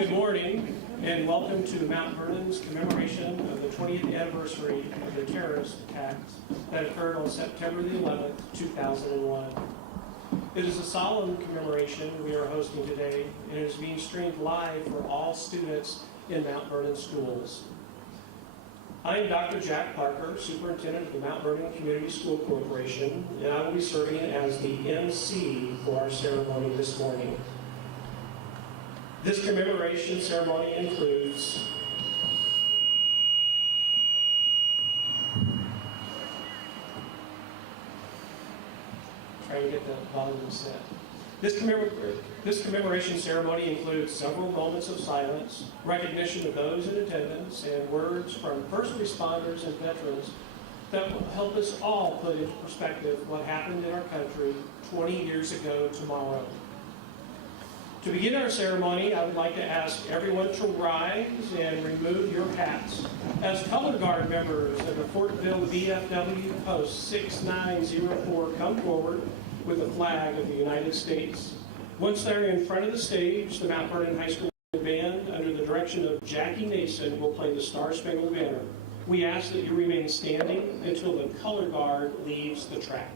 Good morning, and welcome to Mount Vernon's commemoration of the 20th anniversary of the terrorist attacks that occurred on September the 11th, 2001. It is a solemn commemoration we are hosting today, and it is being streamed live for all students in Mount Vernon schools. I am Dr. Jack Parker, Superintendent of the Mount Vernon Community School Corporation, and I will be serving as the MC for our ceremony this morning. This commemoration ceremony includes trying to get the volume set. This commemoration ceremony includes several moments of silence, recognition of those in attendance, and words from first responders and veterans that will help us all put into perspective what happened in our country 20 years ago tomorrow. To begin our ceremony, I would like to ask everyone to rise and remove your hats. As color guard members of the Fortville VFW Post 6904 come forward with a flag of the United States. Once they're in front of the stage, the Mount Vernon High School band, under the direction of Jackie Nason, will play the Star-Spangled Banner. We ask that you remain standing until the color guard leaves the track.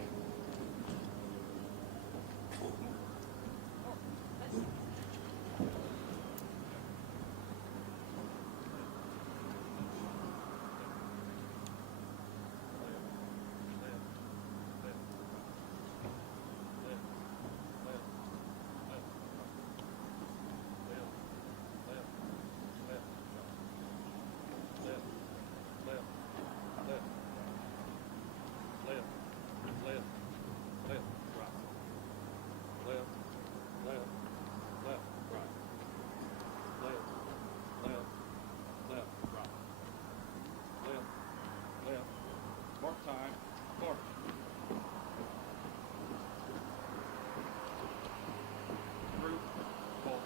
Mark time. Mark. Group. Ball.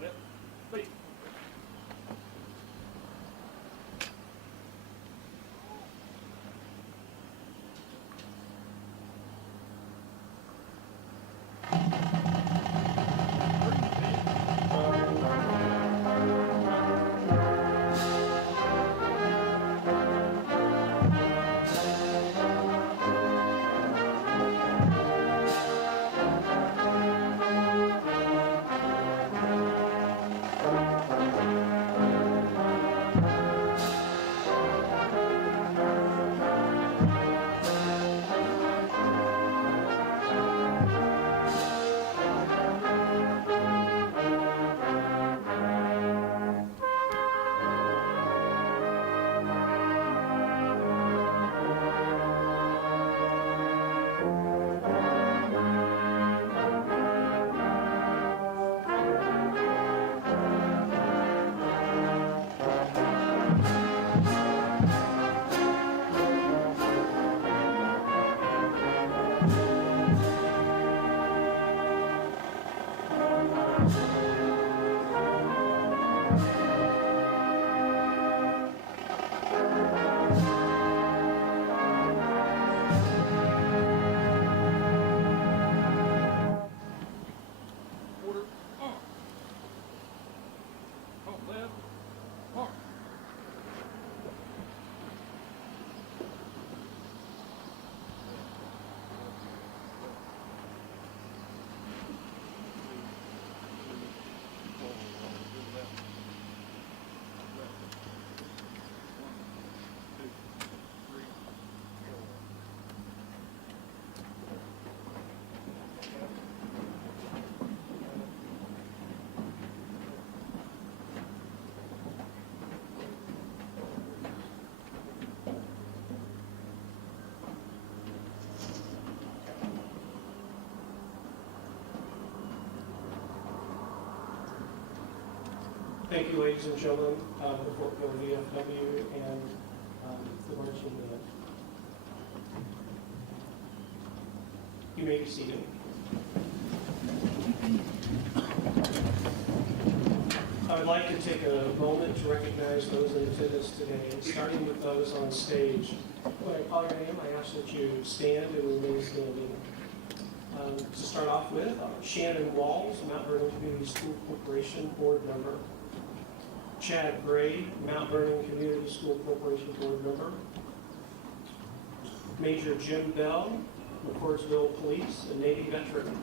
Left. Feet. Thank you, ladies and gentlemen, the Fort Mill VFW and the marching band. You may be seated. I would like to take a moment to recognize those in attendance today, starting with those on stage. When I call your name, I ask that you stand and remain standing. To start off with, Shannon Walls, Mount Vernon Community School Corporation Board Member. Chad Gray, Mount Vernon Community School Corporation Board Member. Major Jim Bell, McCordsville Police and Navy veteran.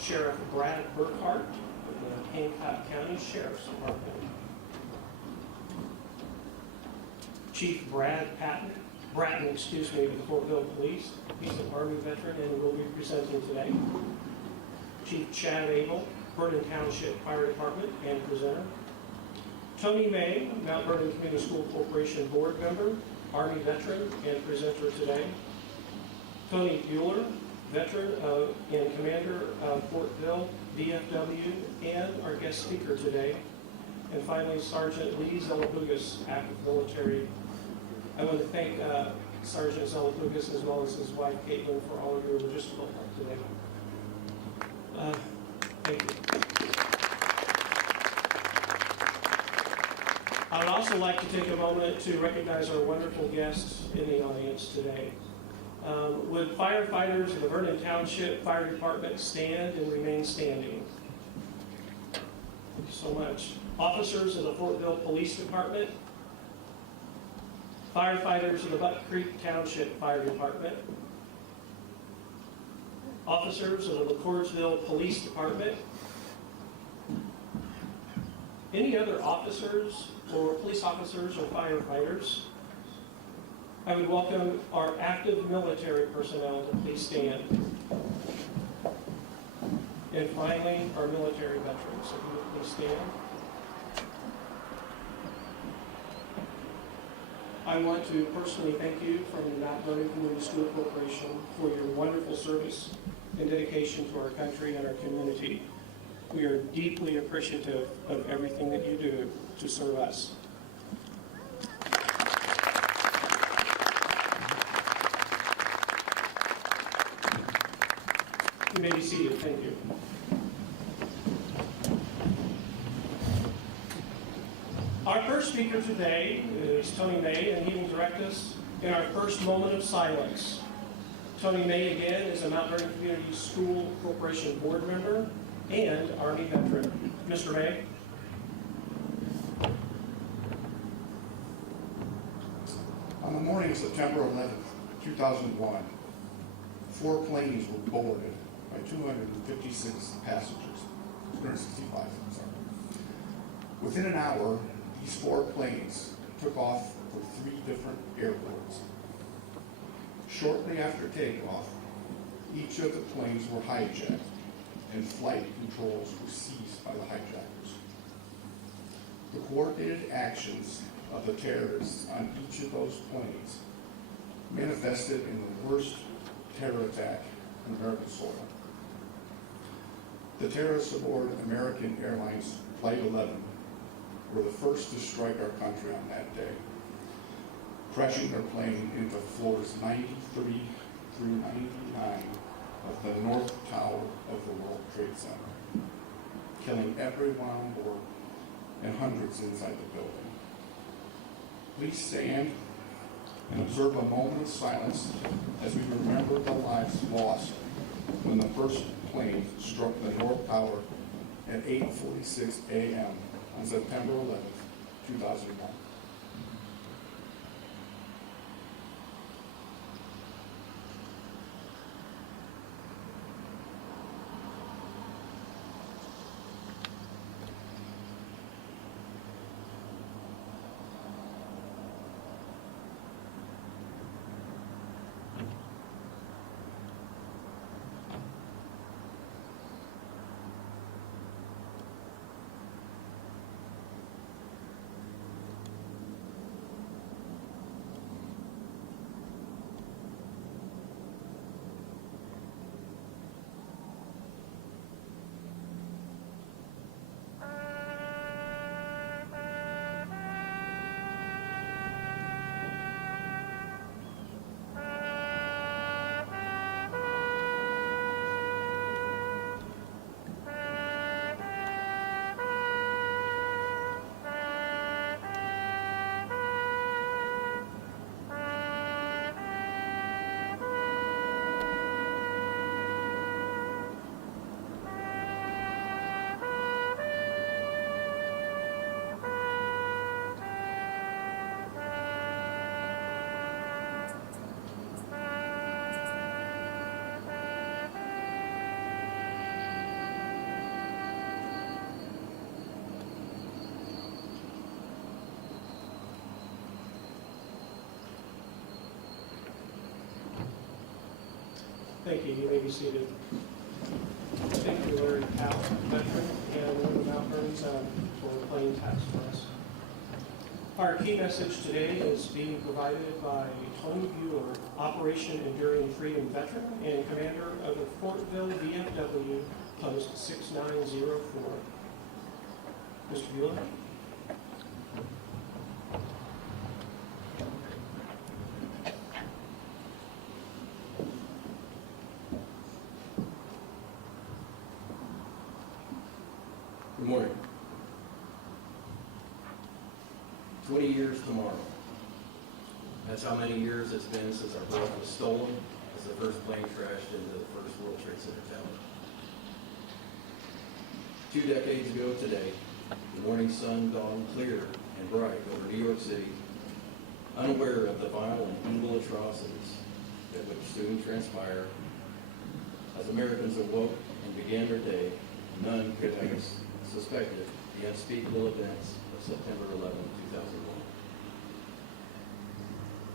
Sheriff Brad Burkhart of the Hancock County Sheriff's Department. Chief Bratton, of the Fortville Police. He's an Army veteran and will be presenting today. Chief Chad Abel, Vernon Township Fire Department and presenter. Tony May, Mount Vernon Community School Corporation Board Member, Army veteran and presenter today. Tony Bueller, veteran and commander of Fortville, VFW, and our guest speaker today. And finally, Sergeant Lee Zelabugas, active military. I want to thank Sergeant Zelabugas as well as his wife, Caitlin, for all of your logistical help today. Thank you. I would also like to take a moment to recognize our wonderful guests in the audience today. Would firefighters of the Vernon Township Fire Department stand and remain standing? Thank you so much. Officers of the Fortville Police Department, firefighters of the Buck Creek Township Fire Department, officers of the McCordsville Police Department, any other officers or police officers or firefighters. I would welcome our active military personnel to please stand. And finally, our military veterans, if you would please stand. I want to personally thank you from the Mount Vernon Community School Corporation for your wonderful service and dedication to our country and our community. We are deeply appreciative of everything that you do to serve us. You may be seated. Thank you. Our first speaker today is Tony May, and he will direct us in our first moment of silence. Tony May, again, is a Mount Vernon Community School Corporation board member and Army veteran. Mr. May. On the morning of September 11th, 2001, 4 planes were boarded by 256 passengers. 265, I'm sorry. Within an hour, these 4 planes took off for 3 different airports. Shortly after takeoff, each of the planes were hijacked and flight controls were seized by the hijackers. The coordinated actions of the terrorists on each of those planes manifested in the worst terror attack on American soil. The terrorists aboard American Airlines Flight 11 were the first to strike our country on that day, crashing their plane into floors 93 through 99 of the North Tower of the World Trade Center, killing everyone on board and hundreds inside the building. Please stand and observe a moment of silence as we remember the lives lost when the first plane struck the North Tower at 8:46 a.m. on September 11th, 2001. Thank you. You may be seated. Thank you, Larry Powell, veteran, and one of the Mount Vernon's for the plane task force. Our key message today is being provided by Tony Bueller, Operation Enduring Freedom veteran and commander of the Fortville VFW, Post 6904. Mr. Bueller. Good morning. 20 years tomorrow. That's how many years it's been since our breath was stolen as the first plane crashed into the first World Trade Center tower. 2 decades ago today, the morning sun dawned clear and bright over New York City, unaware of the vile and evil atrocities that would soon transpire. As Americans awoke and began their day, none could have suspected the unspeakable events of September 11, 2001.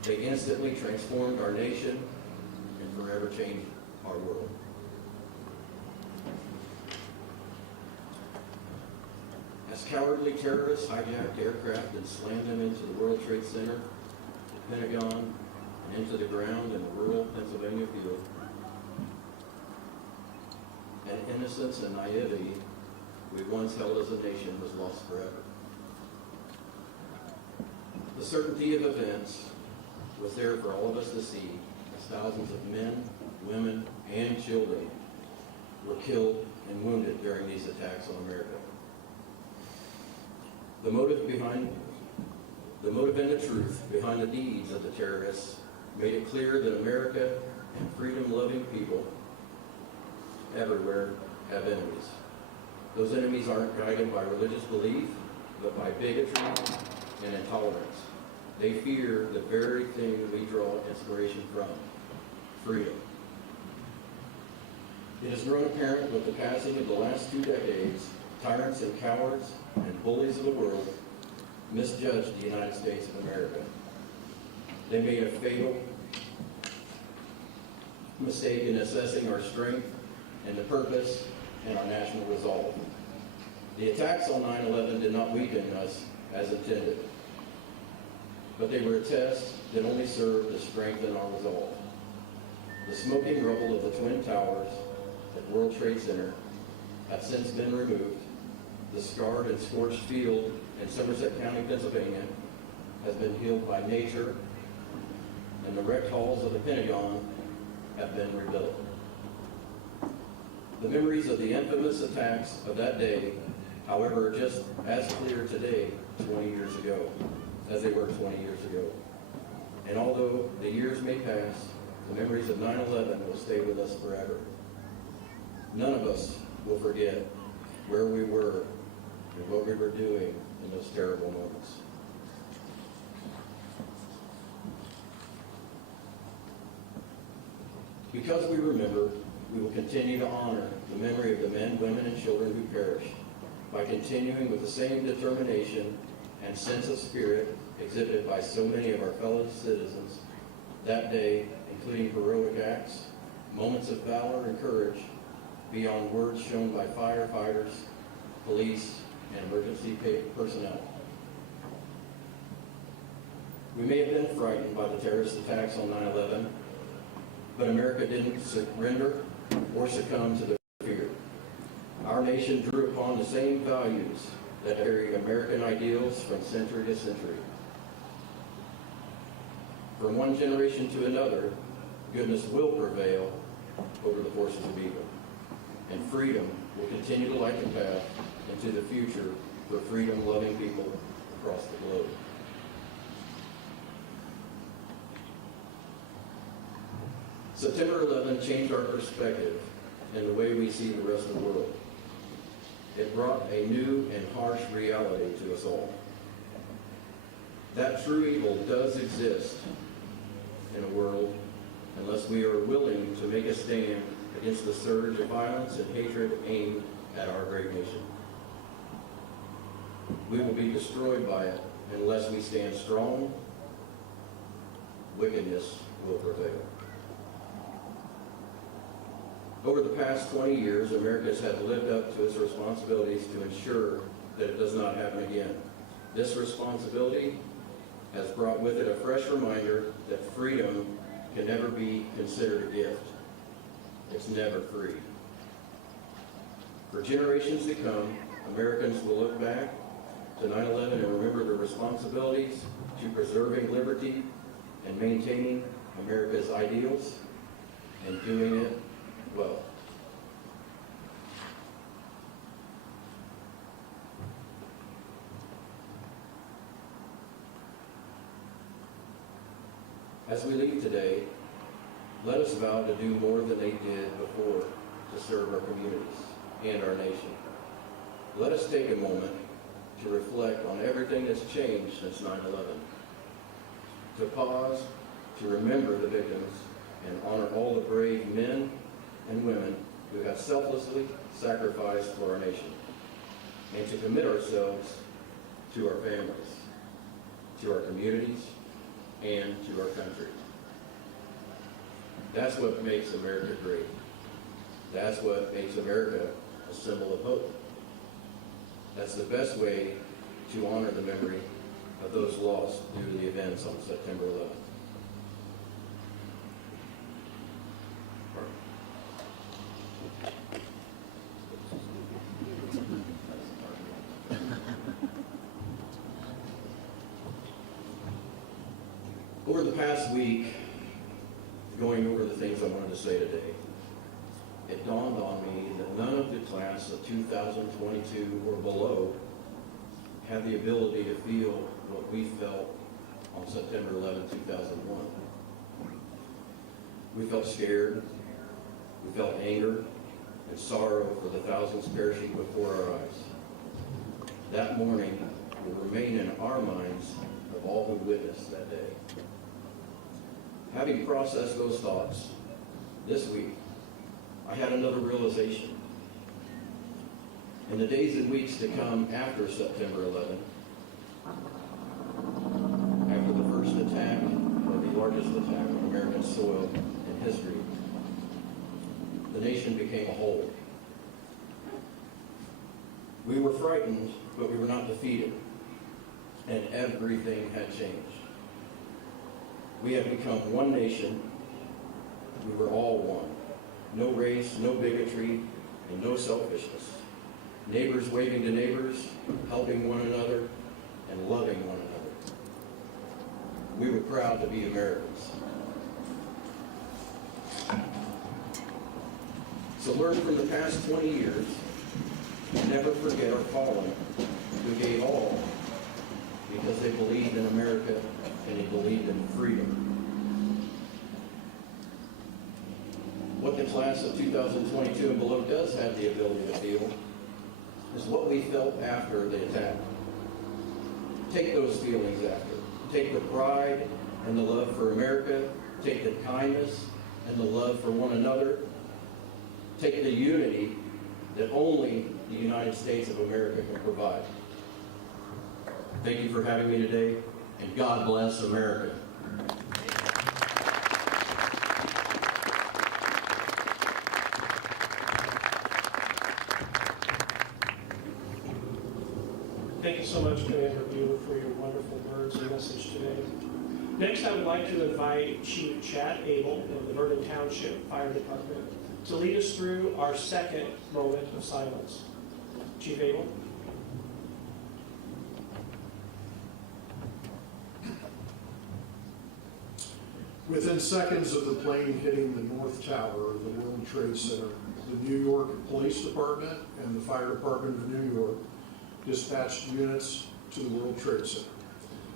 They instantly transformed our nation and forever changed our world. As cowardly terrorists hijacked aircraft and slammed them into the World Trade Center, the Pentagon, and into the ground in the rural Pennsylvania field, and innocence and naivety we once held as a nation was lost forever. The certainty of events was there for all of us to see as thousands of men, women, and children were killed and wounded during these attacks on America. The motive and the truth behind the deeds of the terrorists made it clear that America and freedom-loving people everywhere have enemies. Those enemies aren't guided by religious belief, but by bigotry and intolerance. They fear the very thing we draw inspiration from, freedom. It has grown apparent with the passing of the last 2 decades, tyrants and cowards and bullies of the world misjudged the United States of America. They made a fatal mistake in assessing our strength and the purpose and our national resolve. The attacks on 9/11 did not weaken us as intended, but they were a test that only served to strengthen our resolve. The smoking rubble of the Twin Towers at World Trade Center have since been removed. The scarred and scorched field in Somerset County, Pennsylvania, has been healed by nature, and the wrecked halls of the Pentagon have been rebuilt. The memories of the infamous attacks of that day, however, are just as clear today, 20 years ago, as they were 20 years ago. And although the years may pass, the memories of 9/11 will stay with us forever. None of us will forget where we were and what we were doing in those terrible moments. Because we remember, we will continue to honor the memory of the men, women, and children who perished by continuing with the same determination and sense of spirit exhibited by so many of our fellow citizens that day, including heroic acts, moments of valor and courage beyond words shown by firefighters, police, and emergency personnel. We may have been frightened by the terrorist attacks on 9/11, but America didn't surrender or succumb to the fear. Our nation drew upon the same values that carry American ideals from century to century. From one generation to another, goodness will prevail over the forces of evil, and freedom will continue to light the path into the future for freedom-loving people across the globe. September 11 changed our perspective and the way we see the rest of the world. It brought a new and harsh reality to us all. That true evil does exist in a world unless we are willing to make a stand against the surge of violence and hatred aimed at our great nation. We will be destroyed by it unless we stand strong. Wickedness will prevail. Over the past 20 years, America has had lived up to its responsibilities to ensure that it does not happen again. This responsibility has brought with it a fresh reminder that freedom can never be considered a gift. It's never free. For generations to come, Americans will look back to 9/11 and remember the responsibilities to preserving liberty and maintaining America's ideals and doing it well. As we leave today, let us vow to do more than they did before to serve our communities and our nation. Let us take a moment to reflect on everything that's changed since 9/11, to pause, to remember the victims, and honor all the brave men and women who have selflessly sacrificed for our nation, and to commit ourselves to our families, to our communities, and to our country. That's what makes America great. That's what makes America a symbol of hope. That's the best way to honor the memory of those lost due to the events on September 11th. Over the past week, going over the things I wanted to say today, it dawned on me that none of the class of 2022 or below had the ability to feel what we felt on September 11, 2001. We felt scared, we felt anger and sorrow for the thousands perishing before our eyes. That morning will remain in our minds of all who witnessed that day. Having processed those thoughts, this week, I had another realization. In the days and weeks to come after September 11, after the first attack, or the largest attack on American soil in history, the nation became a whole. We were frightened, but we were not defeated, and everything had changed. We have become one nation. We were all one. No race, no bigotry, and no selfishness. Neighbors waving to neighbors, helping one another, and loving one another. We were proud to be Americans. So learn from the past 20 years, and never forget our fallen, who gave all because they believed in America and they believed in freedom. What the class of 2022 and below does have the ability to feel is what we felt after the attack. Take those feelings after. Take the pride and the love for America. Take the kindness and the love for one another. Take the unity that only the United States of America can provide. Thank you for having me today, and God bless America. Thank you so much, Commander Bueller, for your wonderful words and message today. Next, I would like to invite Chief Chad Abel of the Vernon Township Fire Department to lead us through our second moment of silence. Chief Abel. Within seconds of the plane hitting the North Tower of the World Trade Center, the New York Police Department and the Fire Department of New York dispatched units to the World Trade Center,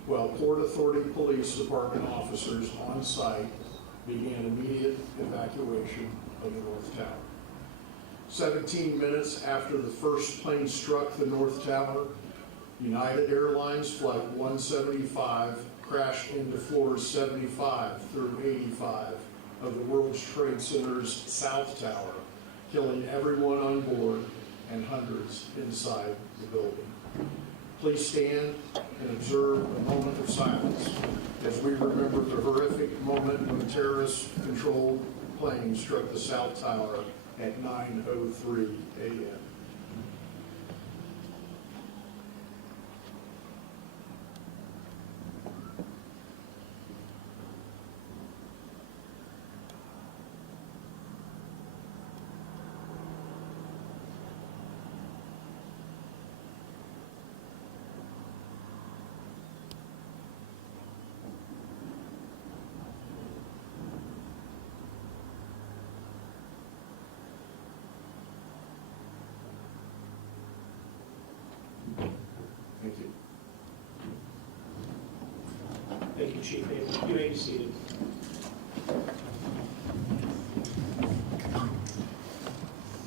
while Port Authority Police Department officers on site began immediate evacuation of the North Tower. 17 minutes after the first plane struck the North Tower, United Airlines Flight 175 crashed into floors 75 through 85 of the World Trade Center's South Tower, killing everyone on board and hundreds inside the building. Please stand and observe a moment of silence as we remember the horrific moment when terrorist-controlled plane struck the South Tower at 9:03 a.m. Thank you. Thank you, Chief Abel. You may be seated.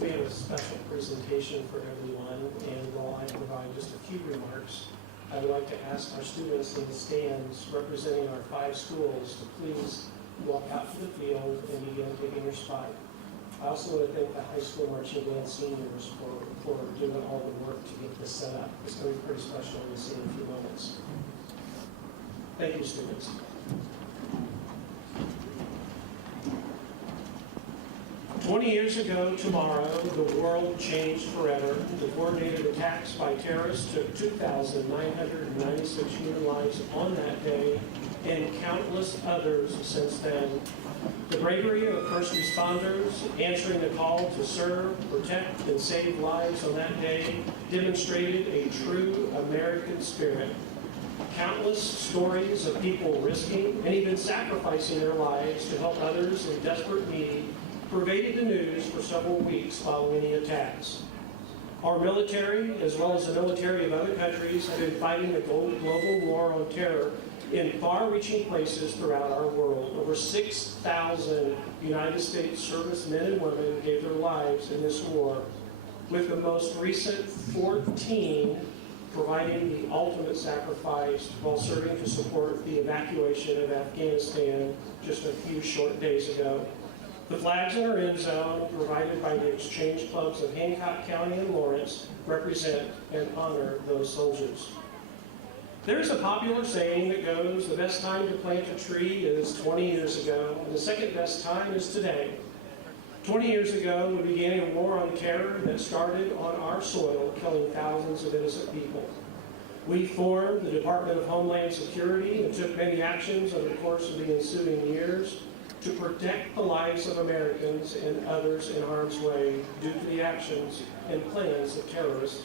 We have a special presentation for everyone, and while I provide just a few remarks, I would like to ask our students in the stands representing our 5 schools to please walk out to the field and begin taking your spot. I also want to thank the high school marching band seniors for doing all the work to get this set up. It's going to be pretty special to see in a few moments. Thank you, students. "20 years ago tomorrow, the world changed forever. The coordinated attacks by terrorists took 2,996 human lives on that day, and countless others since then. The bravery of first responders answering the call to serve, protect, and save lives on that day demonstrated a true American spirit. Countless stories of people risking and even sacrificing their lives to help others in desperate need pervaded the news for several weeks following the attacks. Our military, as well as the military of other countries, have been fighting the global war on terror in far-reaching places throughout our world. Over 6,000 United States servicemen and women gave their lives in this war, with the most recent 14 providing the ultimate sacrifice while serving to support the evacuation of Afghanistan just a few short days ago. The flags in our end zone, provided by the exchange clubs of Hancock County and Lawrence, represent and honor those soldiers. There's a popular saying that goes, the best time to plant a tree is 20 years ago, and the second best time is today. 20 years ago, we began a war on terror that started on our soil, killing thousands of innocent people. We formed the Department of Homeland Security and took many actions over the course of the ensuing years to protect the lives of Americans and others in harm's way due to the actions and plans of terrorists.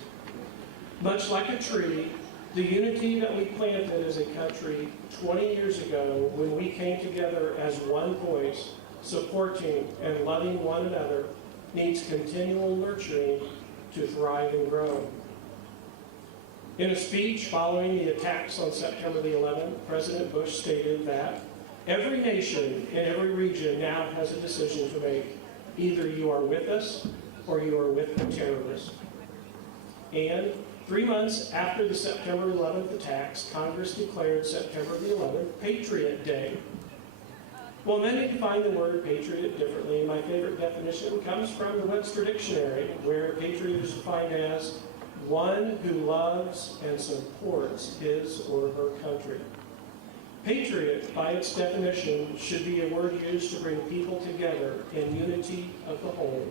Much like a tree, the unity that we planted as a country 20 years ago when we came together as one voice, supporting and loving one another, needs continual nurturing to thrive and grow. In a speech following the attacks on September the 11th, President Bush stated that every nation in every region now has a decision to make. Either you are with us or you are with the terrorists. And 3 months after the September 11th attacks, Congress declared September the 11th Patriot Day. Well, many define the word patriot differently. My favorite definition comes from the Webster Dictionary, where patriot is defined as one who loves and supports his or her country. Patriot, by its definition, should be a word used to bring people together in unity of the whole.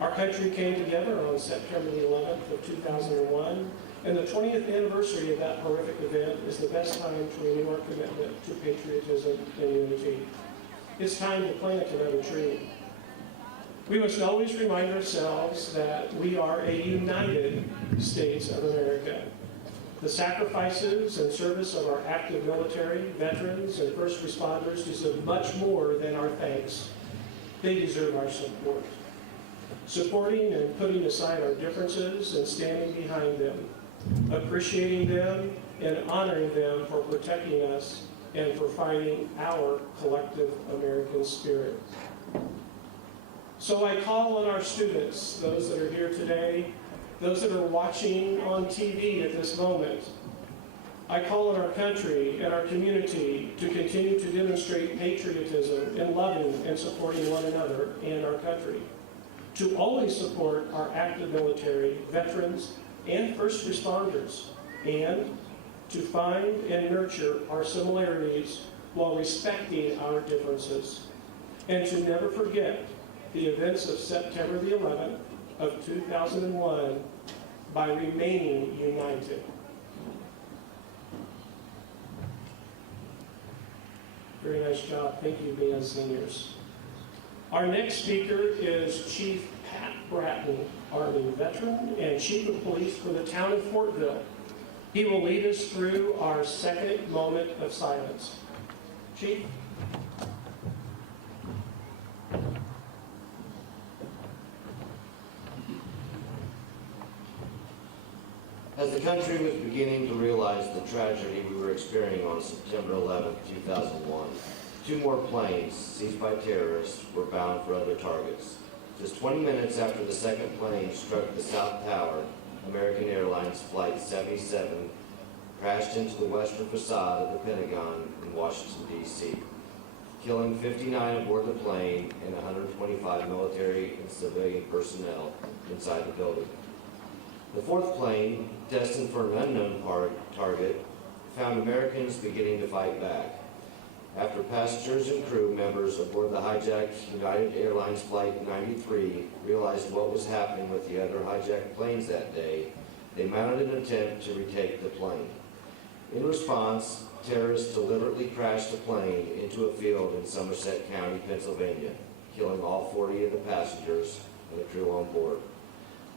Our country came together on September the 11th of 2001, and the 20th anniversary of that horrific event is the best time to renew our commitment to patriotism and unity. It's time to plant another tree. We must always remind ourselves that we are a United States of America. The sacrifices and service of our active military, veterans, and first responders deserve much more than our thanks. They deserve our support. Supporting and putting aside our differences and standing behind them, appreciating them and honoring them for protecting us and for fighting our collective American spirit. So I call on our students, those that are here today, those that are watching on TV at this moment. I call on our country and our community to continue to demonstrate patriotism in loving and supporting one another and our country, to always support our active military, veterans, and first responders, and to find and nurture our similarities while respecting our differences, and to never forget the events of September the 11th of 2001 by remaining united. Very nice job. Thank you, band seniors. Our next speaker is Chief Pat Bratton, Army veteran and Chief of Police for the town of Fortville. He will lead us through our second moment of silence. Chief? As the country was beginning to realize the tragedy we were experiencing on September 11, 2001, 2 more planes seized by terrorists were bound for other targets. Just 20 minutes after the second plane struck the South Tower, American Airlines Flight 77 crashed into the western facade of the Pentagon in Washington, D.C., killing 59 aboard the plane and 125 military and civilian personnel inside the building. The 4th plane, destined for an unknown target, found Americans beginning to fight back. After passengers and crew members aboard the hijacked United Airlines Flight 93 realized what was happening with the other hijacked planes that day, they mounted an attempt to retake the plane. In response, terrorists deliberately crashed the plane into a field in Somerset County, Pennsylvania, killing all 40 of the passengers and the crew on board.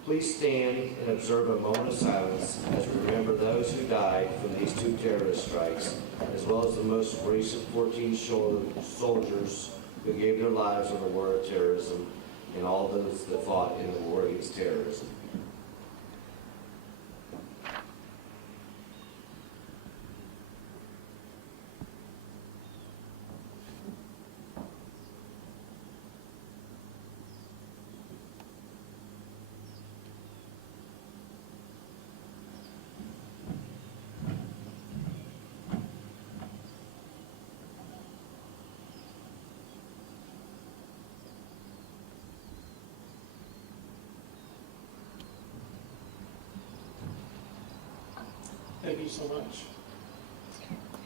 Please stand and observe a moment of silence as we remember those who died from these 2 terrorist strikes, as well as the most recent 14 soldiers who gave their lives in the war of terrorism, and all those that fought in the war against terrorism. Thank you so much.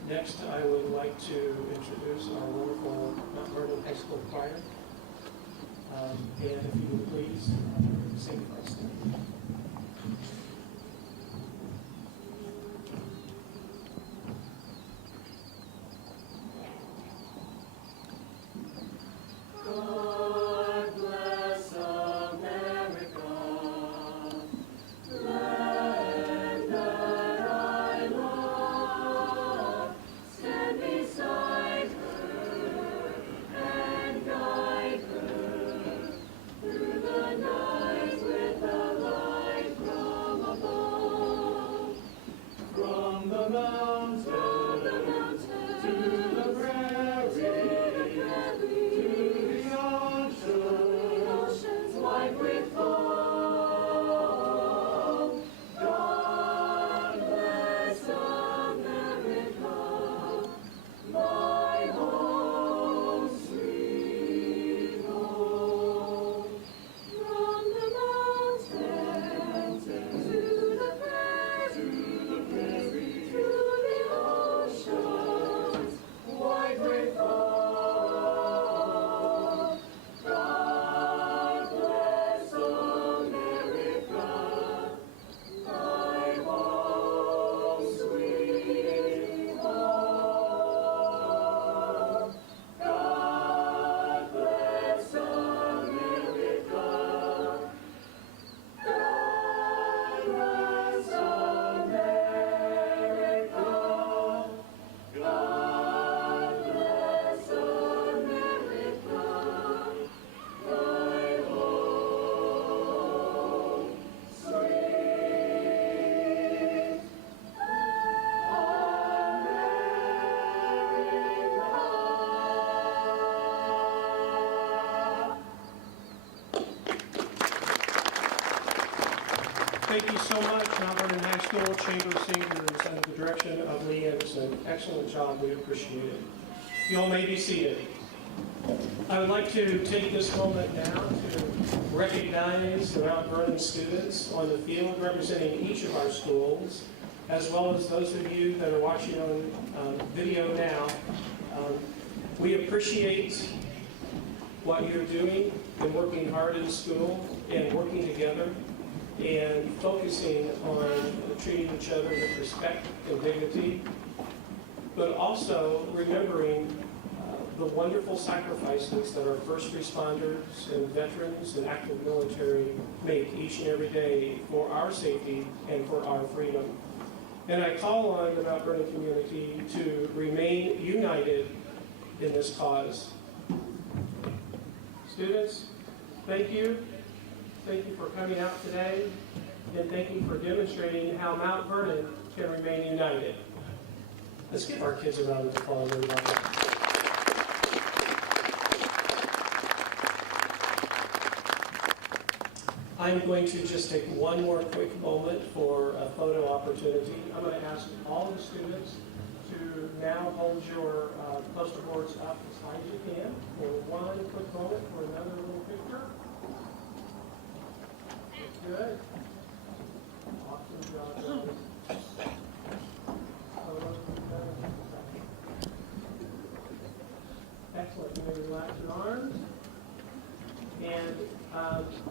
Next, I would like to introduce our wonderful Mount Vernon High School choir. And if you would please sing for us. God bless America, land that I love. Stand beside her and guide her through the night with the light from above. From the mountain to the prairie, to the oceans wide with foam. God bless America, my home sweet home. From the mountains to the prairie, to the oceans wide with foam. God bless America, my home sweet home. God bless America. God bless America. God bless America, my home sweet America. Thank you so much, Mount Vernon High School Chamber of Seniors, under the direction of Lee Anderson. Excellent job, we appreciate it. You all may be seated. I would like to take this moment now to recognize the Mount Vernon students on the field representing each of our schools, as well as those of you that are watching on video now. We appreciate what you're doing and working hard in school and working together and focusing on treating each other with respect and dignity, but also remembering the wonderful sacrifices that our first responders and veterans and active military make each and every day for our safety and for our freedom. And I call on the Mount Vernon community to remain united in this cause. Students, thank you. Thank you for coming out today, and thank you for demonstrating how Mount Vernon can remain united. Let's give our kids a round of applause, everybody. I'm going to just take one more quick moment for a photo opportunity. I'm going to ask all the students to now hold your poster boards up as high as you can for one quick moment for another little picture. Good. Awesome job. Excellent. You may relax your arms. And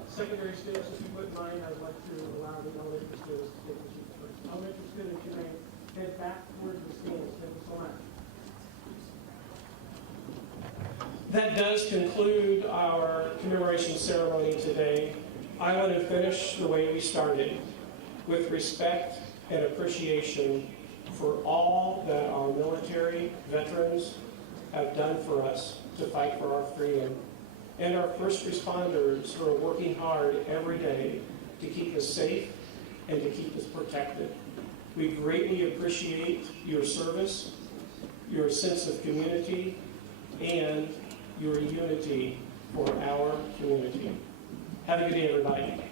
secondary students, if you wouldn't mind, I'd like to allow the elementary students to take the seats first. Elementary students, you may head back towards the stands. Thank you so much. That does conclude our commemoration ceremony today. I want to finish the way we started, with respect and appreciation for all that our military veterans have done for us to fight for our freedom, and our first responders who are working hard every day to keep us safe and to keep us protected. We greatly appreciate your service, your sense of community, and your unity for our community. Have a good day, everybody.